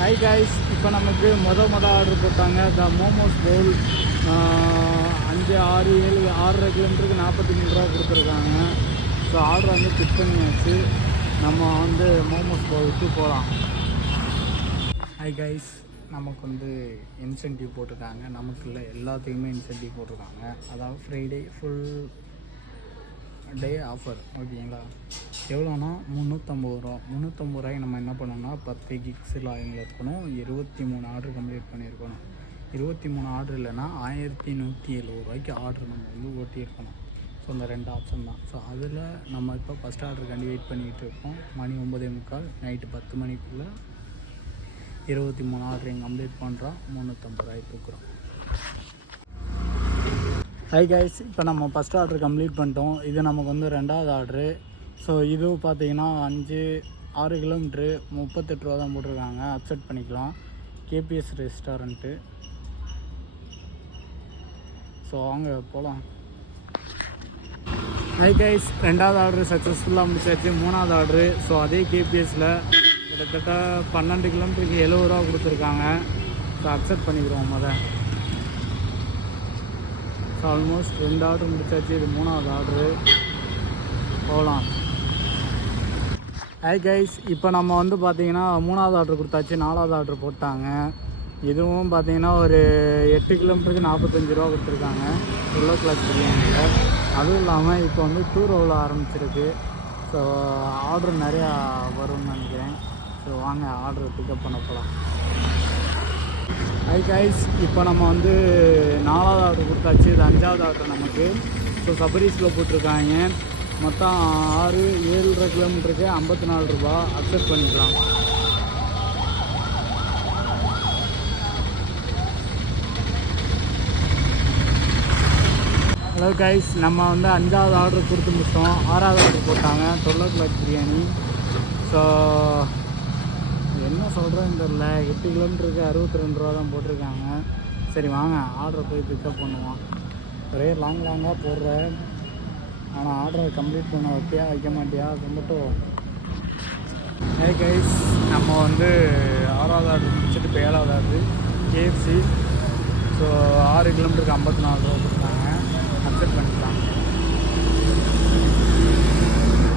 Hi guys, இப்போ நமக்கு மொதல் ஆர்டர் போட்டாங்க. த மோமோஸ் பவுல் 5, 6, 7, 6.5 கிலோமீட்டருக்கு 43 ரூபா கொடுத்துருக்காங்க. ஸோ ஆர்டர் வந்து பிக் பண்ணியாச்சு. நம்ம வந்து மோமோஸ் பவுலுக்கு போகலாம். ஹாய் காய்ஸ், நமக்கு வந்து இன்சென்டிவ் போட்டிருக்காங்க. நமக்கு இல்லை, எல்லாத்துக்குமே இன்சென்டிவ் போட்டிருக்காங்க. அதாவது ஃப்ரைடே ஃபுல் டே ஆஃபர், ஓகேங்களா? எவ்வளோனா 350 ரூபா. 350 ரூபாய்க்கு நம்ம என்ன பண்ணோம்னா 10 கிக்ஸ் லாகிங்கில் இருக்கணும், 23 ஆர்டர் கம்ப்ளீட் பண்ணியிருக்கணும். 23 ஆர்டர் இல்லைன்னா 1170 ரூபாய்க்கு ஆர்டர் நம்ம வந்து ஓட்டியிருக்கணும். ஸோ இந்த 2 ஆப்ஷன் தான். ஸோ அதில் நம்ம இப்போ ஃபஸ்ட் ஆர்டருக்காண்டி வெயிட் பண்ணிகிட்டு இருக்கோம். மணி 9:45, நைட்டு 10 மணிக்குள்ளே 23 ஆர்டரையும் கம்ப்ளீட் பண்ணுறோம். 350 ரூபாய்க்கு தூக்குறோம். ஹாய் கைஸ், இப்போ நம்ம ஃபஸ்ட் ஆர்டர் கம்ப்ளீட் பண்ணிட்டோம். இது நமக்கு வந்து 2வது ஆர்டரு. ஸோ இது பார்த்தீங்கன்னா 5-6 கிலோமீட்ரு 38 ரூபா தான் போட்டிருக்காங்க. அக்செப்ட் பண்ணிக்கலாம். KBS restaurant. ஸோ வாங்க போகலாம். ஹாய் கைஸ், 2வது ஆர்டர் சக்ஸஸ்ஃபுல்லாக முடிச்சாச்சு. 3வது ஆர்டரு. ஸோ அதே கேபிஎஸ்சில் கிட்டத்தட்ட 12 கிலோமீட்டருக்கு 70 ரூபா கொடுத்துருக்காங்க. ஸோ அக்செப்ட் பண்ணிக்கிறோம் முதல். ஸோ ஆல்மோஸ்ட் 2 ஆர்டர் முடிச்சாச்சு. இது 3வது ஆர்டரு. போகலாம். ஹாய் கைஸ், இப்போ நம்ம வந்து பார்த்திங்கன்னா 3வது ஆர்டர் கொடுத்தாச்சு. 4வது ஆர்டர் போட்டாங்க. இதுவும் பார்த்திங்கன்னா ஒரு 8 கிலோமீட்டருக்கு 45 ரூபா கொடுத்துருக்காங்க. 12 o'clock பிரியாணியில். அதுவும் இல்லாமல் இப்போ வந்து டூர் ரோல் ஆரம்பிச்சிருக்கு. ஸோ ஆர்டர் நிறையா வரும்னு நினைக்கிறேன். ஸோ வாங்க ஆர்டர் பிக்கப் பண்ண போகலாம். ஹாய் கைஸ், இப்போ நம்ம வந்து 4வது ஆர்டர் கொடுத்தாச்சு. இது 5வது ஆர்டர் நமக்கு. ஸோ சபரீஸில் போட்டிருக்காங்க. மொத்தம் 7.5 கிலோமீட்டருக்கு 54 ரூபா. அக்செப்ட் பண்ணிக்கலாம். ஹலோ கைஸ், நம்ம வந்து 5வது ஆர்டர் கொடுத்து முடிச்சோம். 6வது ஆர்டர் போட்டாங்க 12 o'clock பிரியாணி. ஸோ என்ன சொல்கிறேன்னு தெரில. 8 கிலோமீட்டருக்கு 62 ரூபா தான் போட்டிருக்காங்க. சரி வாங்க ஆர்டரை போய் பிக்கப் பண்ணுவோம். ஒரே லாங்காக போடுறேன். ஆனால் ஆர்டரை கம்ப்ளீட் பண்ண வைப்பியா வைக்க மாட்டியா அது மட்டும். ஹே கைஸ், நம்ம வந்து 6வது ஆர்டர் முடிச்சுட்டு இப்போ 7வது ஆர்டர் கேஎஃப்சி. ஸோ 6 கிலோமீட்டருக்கு 54 ரூபா கொடுத்தாங்க. அக்செப்ட் பண்ணிக்கலாம்.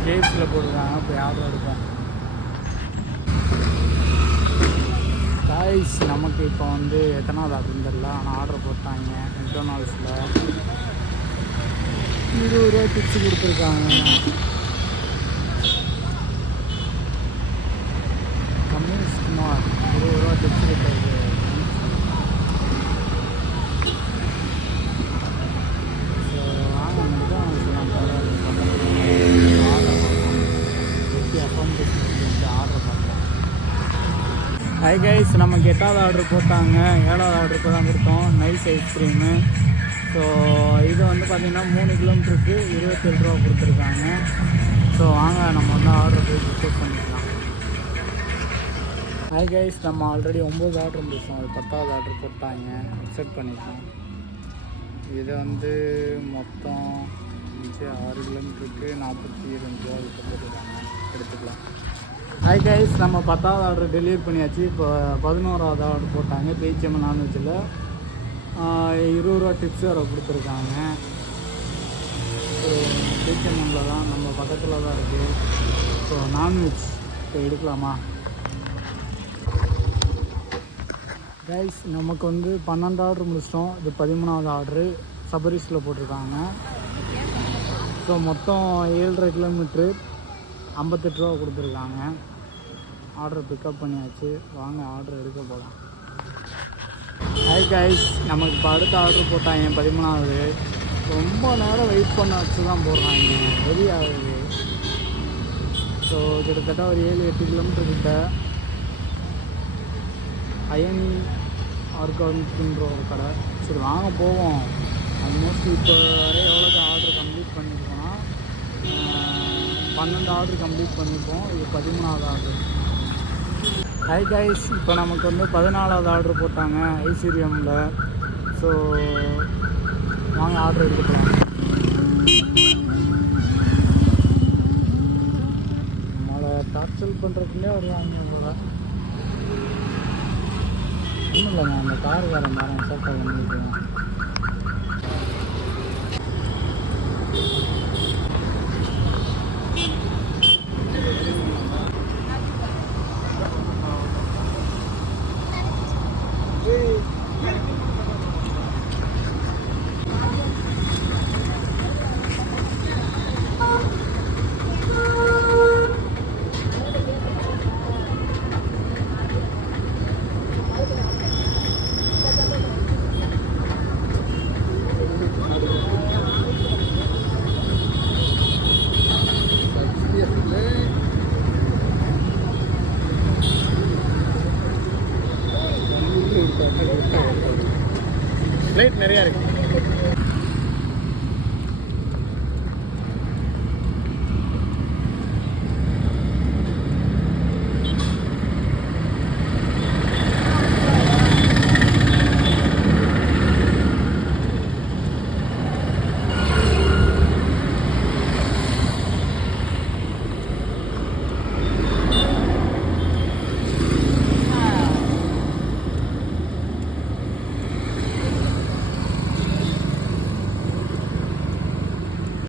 கேஎஃப்சியில் போட்டுருக்காங்க. இப்போ ஆர்டர் எடுப்போம். காய்ஸ், நமக்கு இப்போ வந்து எத்தனாவது ஆர்டர் தெரியல, ஆனால் ஆர்டர் போட்டாங்க. மெக்டொனால்ட்ஸில் 20 ரூபா டிப்ஸ் கொடுத்துருக்காங்க. கம்யூனிஸ்ட்குமார் 20 ரூபா டிப்ஸ் கொடுத்தாரு. ஸோ வாங்க மெக்டொனால்ட்ஸ் தான் ஆர்டர் பார்த்தோம். ஹை கைஸ், நமக்கு 8வது ஆர்டர் போட்டாங்க. 7வது ஆர்டர் இப்போ தான் கொடுத்தோம். Nice ice cream. ஸோ இது வந்து பார்த்திங்கன்னா 3 கிலோமீட்டருக்கு 27 ரூபா கொடுத்துருக்காங்க. ஸோ வாங்க நம்ம வந்து ஆர்டர் போய் பிக்கப் பண்ணிக்கலாம். ஹை கைஸ், நம்ம ஆல்ரெடி 9 ஆர்டர் முடிச்சோம். அது 10வது ஆர்டர் போட்டாங்க. அக்செப்ட் பண்ணிக்கலாம். இது வந்து மொத்தம் 6 கிலோமீட்டருக்கு 42 ரூபா கிட்ட போட்டுருக்காங்க. எடுத்துக்கலாம். ஹாய் கைஸ், நம்ம 10வது ஆர்டர் டெலிவரி பண்ணியாச்சு. இப்போ 11வது ஆர்டர் போட்டாங்க. பேச்சிஎம் நான்வெஜ்ஜில் 20 ரூபா டிப்ஸ் வேறு கொடுத்துருக்காங்க. ஸோ பேச்சிஎம்மில் தான், நம்ம பக்கத்தில் தான் இருக்குது. ஸோ நான்வெஜ் இப்போ எடுக்கலாமா? கைஸ், நமக்கு வந்து 12 ஆர்டர் முடிச்சிட்டோம். இது 13வது ஆர்டரு சபரீஸில் போட்டிருக்காங்க. ஸோ மொத்தம் 7.5 கிலோமீட்ரு 58 ரூபா கொடுத்துருக்காங்க. ஆர்டர் பிக்கப் பண்ணியாச்சு. வாங்க ஆர்டர் எடுக்க போகலாம். ஹாய் கைஸ், நமக்கு இப்போ அடுத்த ஆர்டர் போட்டாங்க 13வது. ரொம்ப நேரம் வெயிட் பண்ண வச்சு தான் போடுறாங்க. வெரி ஆகுது. ஸோ கிட்டத்தட்ட ஒரு 7-8 கிலோமீட்டர் கிட்ட அயனி ஆர்கானிக்ன்ற ஒரு கடை. சரி வாங்க போவோம். ஆல்மோஸ்ட் இப்போ வரை எவ்வளோக்கு ஆர்டர் கம்ப்ளீட் பண்ணியிருக்கோன்னா 12 ஆர்டர் கம்ப்ளீட் பண்ணியிருக்கோம். இது 13வது ஆர்டர். ஹாய் கைஸ், இப்போ நமக்கு வந்து 14வது ஆர்டர் போட்டாங்க ஐஸ்வர்யமில். ஸோ வாங்க ஆர்டர் எடுத்துக்கலாம். நம்மளை டார்ச்சல் பண்ணுறதுலேயே வருவாங்க. ஒன்றும் இல்லைங்க, அந்த காருக்காரன் பாருங்க சோஃபா பண்ணிக்கலாம். லைட் நிறையா இருக்குது.